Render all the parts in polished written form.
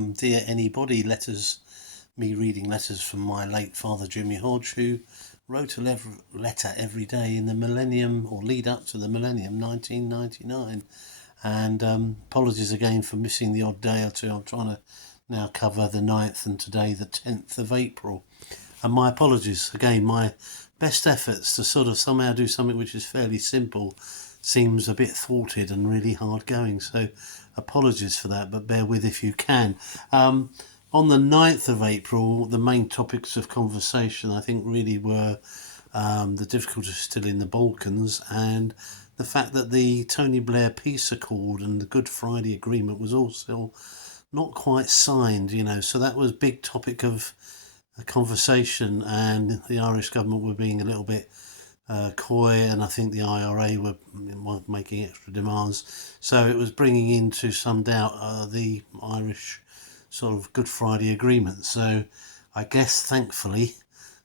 Dear Anybody, me reading letters from my late father Jimmy Hodge, who wrote a letter every day in the millennium, or lead up to the millennium, 1999. And apologies again for missing the odd day or two. I'm trying to now cover the 9th and today the 10th of April. And my apologies again. My best efforts to sort of somehow do something which is fairly simple seems a bit thwarted and really hard going. So apologies for that, but bear with if you can. On the 9th of April, the main topics of conversation, I think, really were the difficulties still in the Balkans and the fact that the Tony Blair peace accord and the Good Friday Agreement was also not quite signed, so that was a big topic of conversation, and the Irish government were being a little bit coy, and I think the IRA were making extra demands, so it was bringing into some doubt the Irish sort of Good Friday Agreement. So I guess thankfully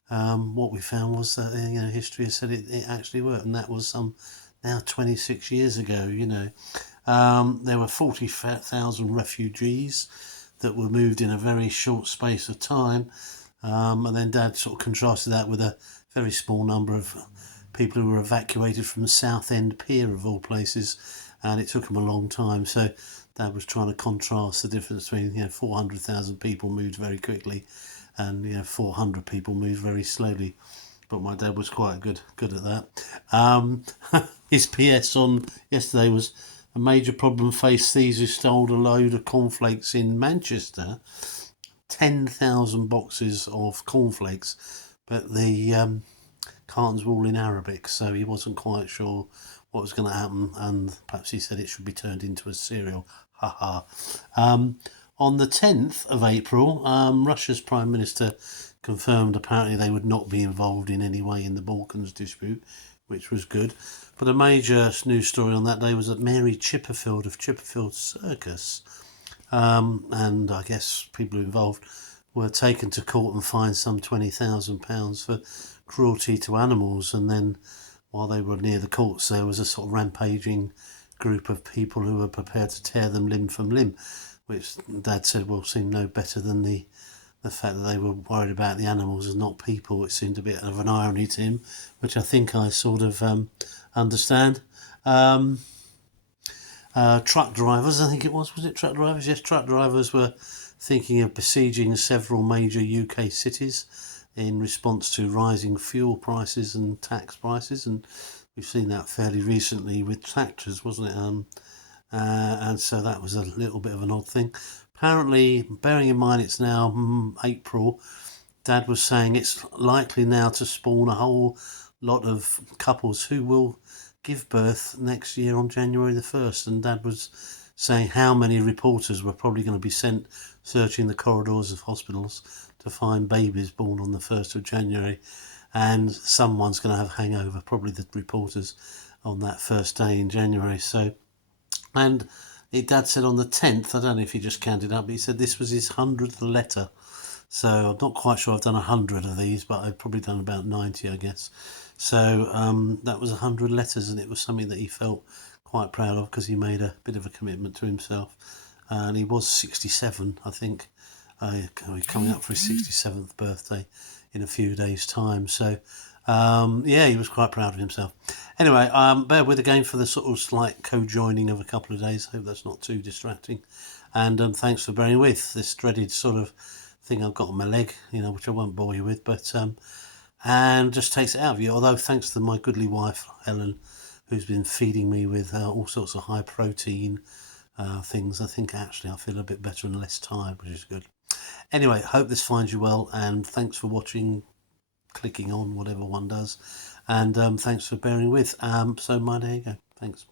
what we found was that history has said it actually worked, and that was now 26 years ago. There were 40,000 refugees that were moved in a very short space of time, and then Dad sort of contrasted that with a very small number of people who were evacuated from the Southend Pier of all places, and it took them a long time. So Dad was trying to contrast the difference between 400,000 people moved very quickly and 400 people moved very slowly. But my dad was quite good at that. His PS on yesterday was: a major problem faced thieves who stole a load of cornflakes in Manchester. 10,000 boxes of cornflakes, but the cartons were all in Arabic, so he wasn't quite sure what was going to happen, and perhaps he said it should be turned into a cereal. Ha ha. On the 10th of April, Russia's Prime Minister confirmed apparently they would not be involved in any way in the Balkans dispute, which was good. But a major news story on that day was that Mary Chipperfield of Chipperfield Circus, and I guess people involved, were taken to court and fined some £20,000 for cruelty to animals. And then while they were near the courts, there was a sort of rampaging group of people who were prepared to tear them limb from limb, which Dad said seemed no better than the fact that they were worried about the animals and not people. It seemed a bit of an irony to him, which I think I sort of understand. Truck drivers, I think it was it truck drivers? Yes, truck drivers were thinking of besieging several major UK cities in response to rising fuel prices and tax prices, and we've seen that fairly recently with tractors, wasn't it? And so that was a little bit of an odd thing. Apparently, bearing in mind it's now April, Dad was saying it's likely now to spawn a whole lot of couples who will give birth next year on January the 1st. And Dad was saying how many reporters were probably going to be sent searching the corridors of hospitals to find babies born on the 1st of January. And someone's going to have a hangover, probably the reporters, on that first day in January. So, and Dad said on the 10th, I don't know if he just counted up, but he said this was his 100th letter. So I'm not quite sure I've done 100 of these, but I've probably done about 90, I guess. So that was 100 letters, and it was something that he felt quite proud of because he made a bit of a commitment to himself. And he was 67, I think. Coming up for his 67th birthday in a few days' time. So, he was quite proud of himself. Anyway, bear with again for the sort of slight co-joining of a couple of days. I hope that's not too distracting. And thanks for bearing with this dreaded sort of thing I've got on my leg, which I won't bore you with, but and just takes it out of you. Although thanks to my goodly wife, Helen, who's been feeding me with all sorts of high protein things, I think actually I feel a bit better and less tired, which is good. Anyway, hope this finds you well, and thanks for watching, clicking on, whatever one does, and thanks for bearing with. So there you go. Thanks.